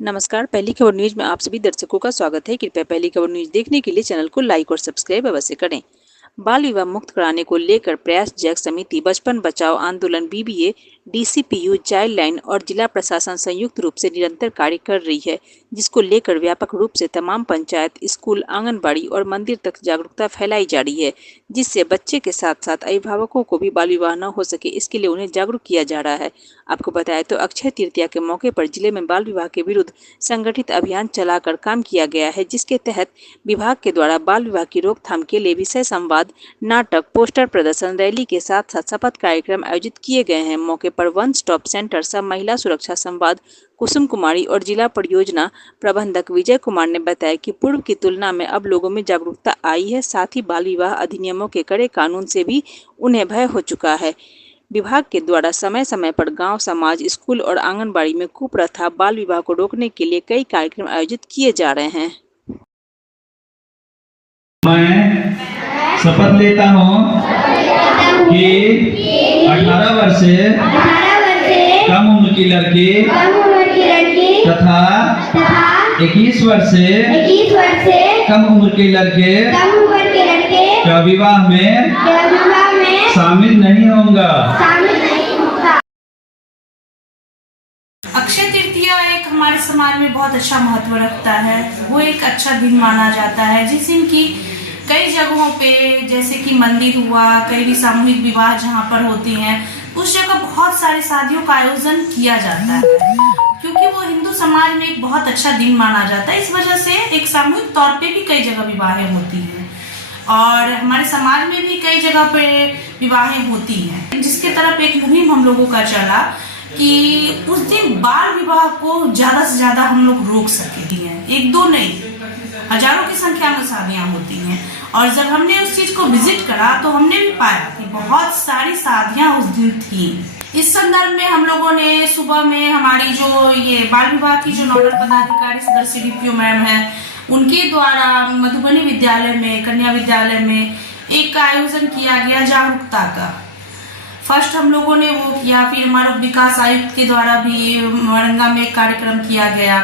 नमस्कार। पहली खबर न्यूज में आप सभी दर्शकों का स्वागत है। कृपया पहली खबर न्यूज देखने के लिए चैनल को लाइक और सब्सक्राइब अवश्य करें। बाल विवाह मुक्त कराने को लेकर प्रयास जग समिति, बचपन बचाओ आंदोलन, बीबीए, डीसीपीयू, चाइल्ड लाइन और जिला प्रशासन संयुक्त रूप से निरंतर कार्य कर रही है, जिसको लेकर व्यापक रूप से तमाम पंचायत, स्कूल, आंगनबाड़ी और मंदिर तक जागरूकता फैलाई जा रही है, जिससे बच्चे के साथ साथ अभिभावकों को भी बाल विवाह न हो सके, इसके लिए उन्हें जागरूक किया जा रहा है। आपको बताएं तो अक्षय तृतीया के मौके पर जिले में बाल विवाह के विरुद्ध संगठित अभियान चलाकर काम किया गया है, जिसके तहत विभाग के द्वारा बाल विवाह की रोकथाम के लिए विषय संवाद, नाटक, पोस्टर प्रदर्शन, रैली के साथ साथ शपथ कार्यक्रम आयोजित किए गए हैं। मौके पर वन स्टॉप सेंटर सब महिला सुरक्षा संवाद कुसुम कुमारी और जिला परियोजना प्रबंधक विजय कुमार ने बताया कि पूर्व की तुलना में अब लोगों में जागरूकता आई है, साथ ही बाल विवाह अधिनियमों के कड़े कानून से भी उन्हें भय हो चुका है। विभाग के द्वारा समय समय पर गांव, समाज, स्कूल और आंगनबाड़ी में कुप्रथा, बाल विवाह को रोकने के लिए कई कार्यक्रम आयोजित किए जा रहे हैं। मैं शपथ लेता हूँ कि 18 वर्ष से कम उम्र की लड़की तथा 21 वर्ष से कम उम्र के लड़के का विवाह में शामिल नहीं होगा। अक्षय तृतीया एक हमारे समाज में बहुत अच्छा महत्व रखता है। वो एक अच्छा दिन माना जाता है, जिस दिन की कई जगहों पे, जैसे कि मंदिर हुआ, कई भी सामूहिक विवाह जहाँ पर होती हैं, उस जगह बहुत सारी शादियों का आयोजन किया जाता है, क्योंकि वो हिंदू समाज में एक बहुत अच्छा दिन माना जाता है। इस वजह से एक सामूहिक तौर पे भी कई जगह विवाहें होती हैं और हमारे समाज में भी कई जगह पे विवाहें होती हैं, जिसके तरफ एक मुहिम हम लोगों का चला कि उस दिन बाल विवाह को ज्यादा से ज्यादा हम लोग रोक सके। एक दो नहीं, हजारों की संख्या में शादियां होती हैं और जब हमने उस चीज को विजिट करा तो हमने भी पाया कि बहुत सारी शादियां उस दिन थी। इस संदर्भ में हम लोगों ने सुबह में हमारी जो ये बाल विवाह की जो नोडल पदाधिकारी सदस्य डीपीओ मैम है, उनके द्वारा मधुबनी विद्यालय में, कन्या विद्यालय में एक आयोजन किया गया जागरूकता का। फर्स्ट हम लोगों ने वो किया, फिर हमारे विकास आयुक्त के द्वारा भी वारंगा में एक कार्यक्रम किया गया।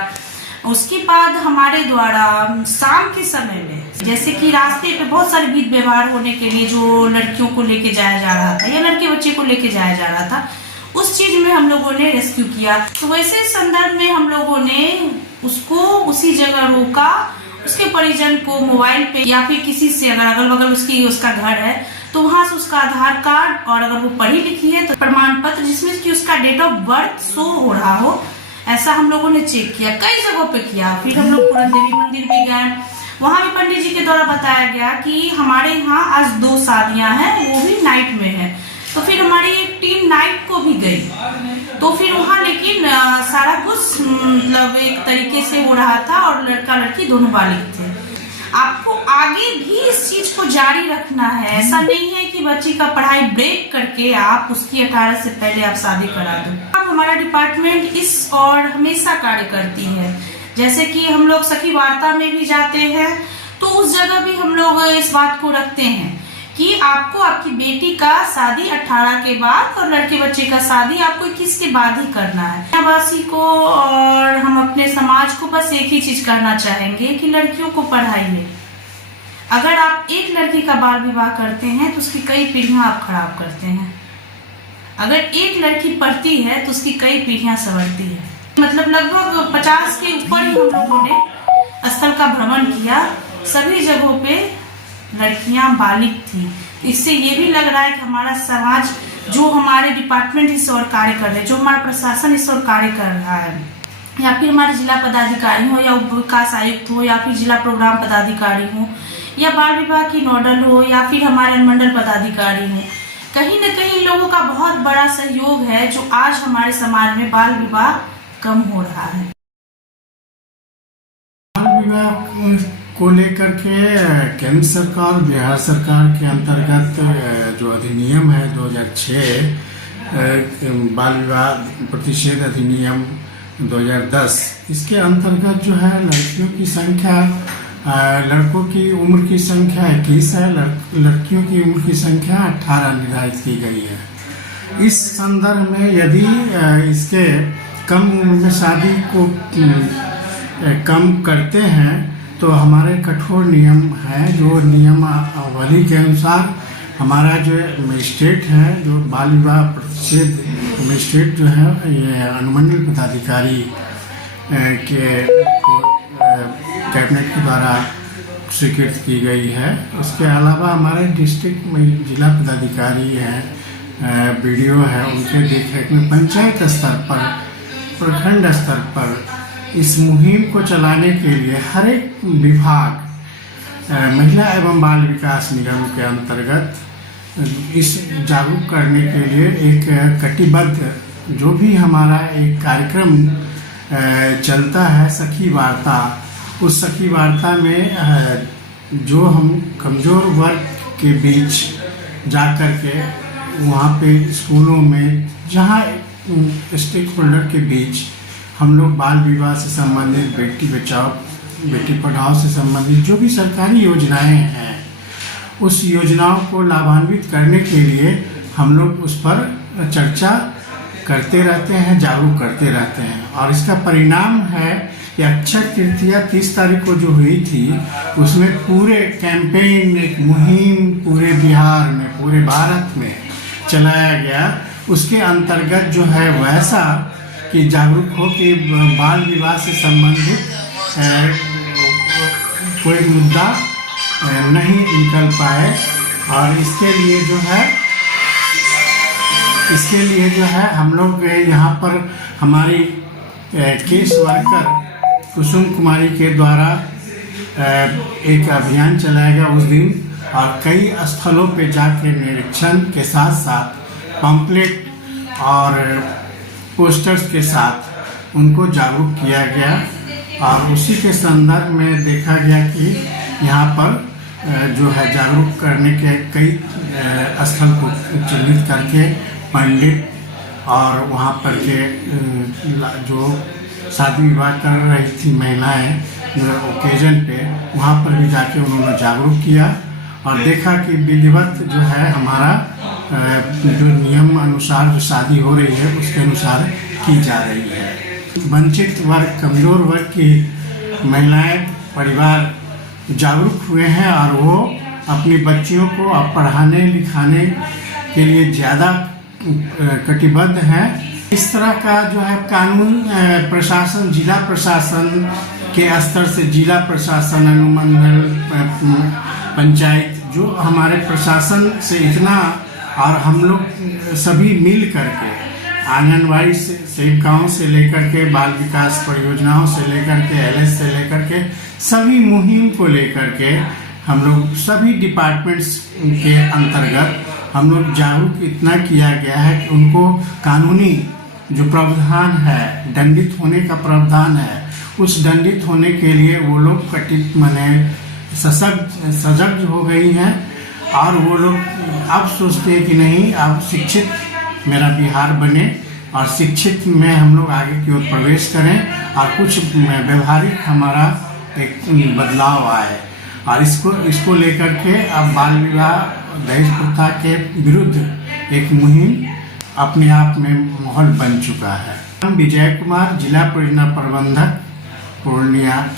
उसके बाद हमारे द्वारा शाम के समय में, जैसे कि रास्ते पे बहुत सारे विध व्यवहार होने के लिए जो लड़कियों को लेके जाया जा रहा था या लड़के बच्चे को लेके जाया जा रहा था, उस चीज में हम लोगों ने रेस्क्यू किया। तो वैसे संदर्भ में हम लोगों ने उसको उसी जगह रोका, उसके परिजन को मोबाइल पे या फिर किसी से, अगर अगल बगल उसका घर है तो वहां से उसका आधार कार्ड और अगर वो पढ़ी लिखी है तो प्रमाण पत्र जिसमें कि उसका डेट ऑफ बर्थ शो हो रहा हो, ऐसा हम लोगों ने चेक किया, कई जगहों पे किया। फिर हम लोग पूरन देवी मंदिर भी गए, वहां भी पंडित जी के द्वारा बताया गया कि हमारे यहाँ आज 2 शादियां हैं, वो भी नाइट में है। तो फिर हमारी एक टीम नाइट को भी गई, तो फिर वहाँ लेकिन सारा कुछ मतलब एक तरीके से हो रहा था और लड़का लड़की दोनों बालिग थे। आपको आगे भी इस चीज को जारी रखना है। ऐसा नहीं है कि बच्ची का पढ़ाई ब्रेक करके आप उसकी 18 से पहले आप शादी करा दो। अब हमारा डिपार्टमेंट इस और हमेशा कार्य करती है, जैसे कि हम लोग सखी वार्ता में भी जाते हैं तो उस जगह भी हम लोग इस बात को रखते हैं कि आपको आपकी बेटी का शादी 18 के बाद और लड़के बच्चे का शादी आपको 21 के बाद ही करना है। वासी को और हम अपने समाज को बस एक ही चीज करना चाहेंगे कि लड़कियों को पढ़ाइए। अगर आप एक लड़की का बाल विवाह करते हैं तो उसकी कई पीढ़ियां आप खराब करते हैं। अगर एक लड़की पढ़ती है तो उसकी कई पीढ़ियां संवरती है। मतलब लगभग 50 के ऊपर ही हम लोगों ने स्थल का भ्रमण किया, सभी जगहों पे लड़कियां बालिग थी। इससे ये भी लग रहा है कि हमारा समाज, जो हमारे डिपार्टमेंट इस ओर कार्य कर रहे हैं, जो हमारा प्रशासन इस ओर कार्य कर रहा है, या फिर हमारे जिला पदाधिकारी हो या उप विकास आयुक्त हो या फिर जिला प्रोग्राम पदाधिकारी हो या बाल विवाह की नोडल हो या फिर हमारे अनुमंडल पदाधिकारी हो, कहीं न कहीं लोगों का बहुत बड़ा सहयोग है जो आज हमारे समाज में बाल विवाह कम हो रहा है। बाल विवाह को लेकर के केंद्र सरकार, बिहार सरकार के अंतर्गत जो अधिनियम है 2006 बाल विवाह प्रतिषेध अधिनियम 2010, इसके अंतर्गत जो है लड़कियों की संख्या, लड़कों की उम्र की संख्या 21 है, लड़कियों की उम्र की संख्या 18 निर्धारित की गई है। इस संदर्भ में यदि इसके कम उम्र में शादी को कम करते हैं तो हमारे कठोर नियम हैं, जो नियमावली के अनुसार हमारा जो मजिस्ट्रेट है, जो बाल विवाह प्रतिषेध मजिस्ट्रेट जो है, ये अनुमंडल पदाधिकारी के कैबिनेट के द्वारा स्वीकृत की गई है। उसके अलावा हमारे डिस्ट्रिक्ट में जिला पदाधिकारी हैं, BDO है, उनके देखरेख में पंचायत स्तर पर, प्रखंड स्तर पर इस मुहिम को चलाने के लिए हर एक विभाग महिला एवं बाल विकास निगम के अंतर्गत इस जागरूक करने के लिए एक कटिबद्ध, जो भी हमारा एक कार्यक्रम चलता है सखी वार्ता, उस सखी वार्ता में जो हम कमज़ोर वर्ग के बीच जा कर के वहाँ पे स्कूलों में, जहाँ स्टेक होल्डर के बीच हम लोग बाल विवाह से संबंधित, बेटी बचाओ बेटी पढ़ाओ से संबंधित जो भी सरकारी योजनाएं हैं, उस योजनाओं को लाभान्वित करने के लिए हम लोग उस पर चर्चा करते रहते हैं, जागरूक करते रहते हैं। और इसका परिणाम है कि अक्षय तृतीया 30 तारीख को जो हुई थी, उसमें पूरे कैंपेन, एक मुहिम पूरे बिहार में, पूरे भारत में चलाया गया। उसके अंतर्गत जो है वैसा कि जागरूक हो कि बाल विवाह से संबंधित कोई मुद्दा नहीं निकल पाए। और इसके लिए जो है हम लोग यहाँ पर हमारी केस वर्कर कुसुम कुमारी के द्वारा एक अभियान चलाया गया उस दिन, और कई स्थलों पे जाके निरीक्षण के साथ साथ पंपलेट और पोस्टर्स के साथ उनको जागरूक किया गया। और उसी के संदर्भ में देखा गया कि यहाँ पर जो है जागरूक करने के कई स्थल को चिन्हित करके पंडित और वहाँ पर के जो शादी विवाह कर रही थी महिलाएं ओकेजन पे, वहाँ पर भी जाके उन्होंने जागरूक किया और देखा कि विधिवत जो है हमारा जो नियम अनुसार जो शादी हो रही है उसके अनुसार की जा रही है। वंचित वर्ग, कमज़ोर वर्ग की महिलाएं, परिवार जागरूक हुए हैं और वो अपनी बच्चियों को अब पढ़ाने लिखाने के लिए ज़्यादा कटिबद्ध हैं। इस तरह का जो है कानून प्रशासन, जिला प्रशासन के स्तर से जिला प्रशासन, अनुमंडल, पंचायत, जो हमारे प्रशासन से इतना, और हम लोग सभी मिल करके आंगनबाड़ी सेविकाओं से लेकर के बाल विकास परियोजनाओं से लेकर के LS से लेकर के सभी मुहिम को लेकर के हम लोग सभी डिपार्टमेंट्स के अंतर्गत हम लोग जागरूक इतना किया गया है कि उनको कानूनी जो प्रावधान है, दंडित होने का प्रावधान है, उस दंडित होने के लिए वो लोग सजग हो गई हैं। और वो लोग अब सोचते हैं कि नहीं, अब शिक्षित मेरा बिहार बने और शिक्षित में हम लोग आगे की ओर प्रवेश करें और कुछ व्यवहारिक हमारा एक बदलाव आए। और इसको लेकर के अब बाल विवाह, दहेज प्रथा के विरुद्ध एक मुहिम अपने आप में माहौल बन चुका है। विजय कुमार, जिला परियोजना प्रबंधक, पूर्णिया।